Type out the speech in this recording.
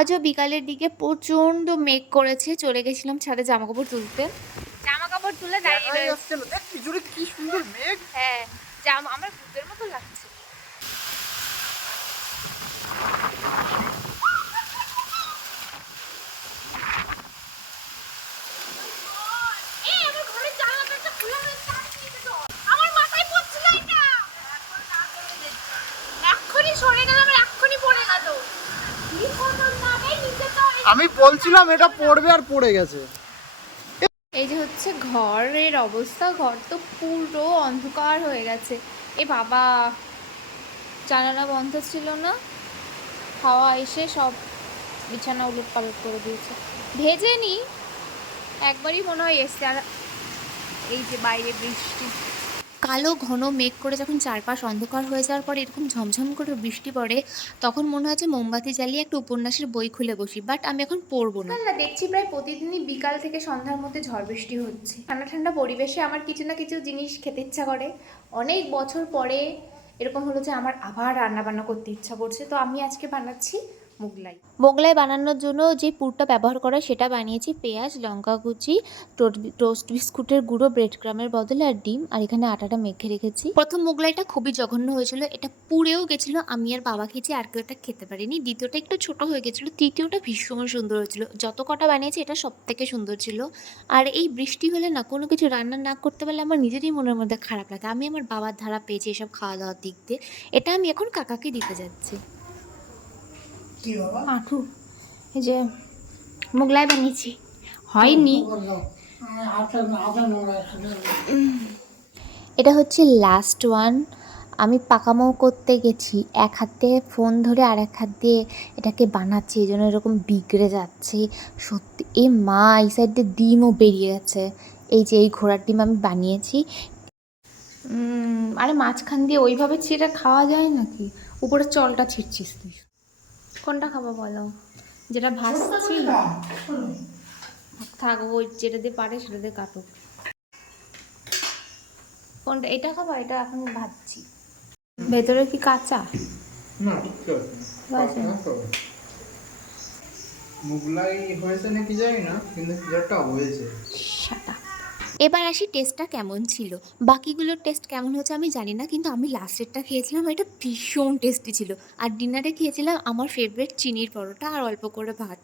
আজও বিকালের দিকে প্রচণ্ড মেঘ করেছে, চলে গেছিলাম ছাদে জামাকাপড় তুলতে। জামাকাপড় তুলে দাঁড়িয়ে রয়েছে। কি সুন্দর মেঘ। হ্যাঁ, আমার ভূতের মতো লাগছে। আমি বলছিলাম এটা পড়বে আর পড়ে গেছে। এই যে হচ্ছে ঘরের অবস্থা, ঘর তো পুরো অন্ধকার হয়ে গেছে। এ বাবা, জানালা বন্ধ ছিল না, হাওয়া এসে সব বিছানা উলট পালট করে দিয়েছে। ভেজে নি একবারই মনে হয় এসছে। আর এই যে বাইরে বৃষ্টি, কালো ঘন মেঘ করে যখন চারপাশ অন্ধকার হয়ে যাওয়ার পর এরকম ঝমঝম করে বৃষ্টি পড়ে, তখন মনে হয় যে মোমবাতি জ্বালিয়ে একটা উপন্যাসের বই খুলে বসি, বাট আমি এখন পড়বো না। দেখছি প্রায় প্রতিদিনই বিকাল থেকে সন্ধ্যার মধ্যে ঝড় বৃষ্টি হচ্ছে। ঠান্ডা ঠান্ডা পরিবেশে আমার কিছু না কিছু জিনিস খেতে ইচ্ছা করে। অনেক বছর পরে এরকম হলো যে আমার আবার রান্নাবান্না করতে ইচ্ছা করছে, তো আমি আজকে বানাচ্ছি মোগলাই। মোগলাই বানানোর জন্য যে পুরটা ব্যবহার করা সেটা বানিয়েছি পেঁয়াজ, লঙ্কা কুচি, টোস্ট বিস্কুটের গুঁড়ো, ব্রেড ক্রামের বদলে আর ডিম, আর এখানে আটাটা মেখে রেখেছি। প্রথম মোগলাইটা খুবই জঘন্য হয়েছিল, এটা পুড়েও গেছিলো, আমি আর বাবা খেয়েছি, আর কেউ এটা খেতে পারিনি। দ্বিতীয়টা একটু ছোট হয়ে গেছিলো, তৃতীয়টা ভীষণ সুন্দর হয়েছিল। যত কটা বানিয়েছি এটা সব থেকে সুন্দর ছিল। আর এই বৃষ্টি হলে না, কোনো কিছু রান্না না করতে পারলে আমার নিজেরই মনের মধ্যে খারাপ লাগে। আমি আমার বাবার ধারা পেয়েছি এসব খাওয়া দাওয়ার দিক দিয়ে। এটা আমি এখন কাকাকে দিতে যাচ্ছি। আঠু, এই যে মোগলাই বানিয়েছি, হয়নি। এটা হচ্ছে লাস্ট ওয়ান। আমি পাকামো করতে গেছি, এক হাতে ফোন ধরে আর এক হাত দিয়ে এটাকে বানাচ্ছি, এই জন্য এরকম বিগড়ে যাচ্ছে সত্যি। এ মা, এই সাইড দিয়ে ডিমও বেরিয়ে গেছে। এই যে এই ঘোড়ার ডিম আমি বানিয়েছি। আরে মাঝখান দিয়ে ওইভাবে ছিঁড়ে খাওয়া যায় নাকি? উপরে চলটা ছিঁড়ছিস তুই। কোনটা খাবো বলো? যেটা ভাজছি থাক, ওই যেটা দিয়ে পারে সেটা দিয়ে কাটো। কোনটা? এটা খাবো? এটা এখন ভাজছি। ভেতরে কি কাঁচা? না, ঠিক আছে। মোগলাই হয়েছে নাকি জানি না, কিন্তু যেটা হয়েছে। এবার আসি টেস্টটা কেমন ছিল। বাকিগুলোর টেস্ট কেমন হয়েছে আমি জানি না, কিন্তু আমি লাস্টেরটা খেয়েছিলাম, এটা ভীষণ টেস্টি ছিল। আর ডিনারে খেয়েছিলাম আমার ফেভারিট চিনির পরোটা আর অল্প করে ভাত।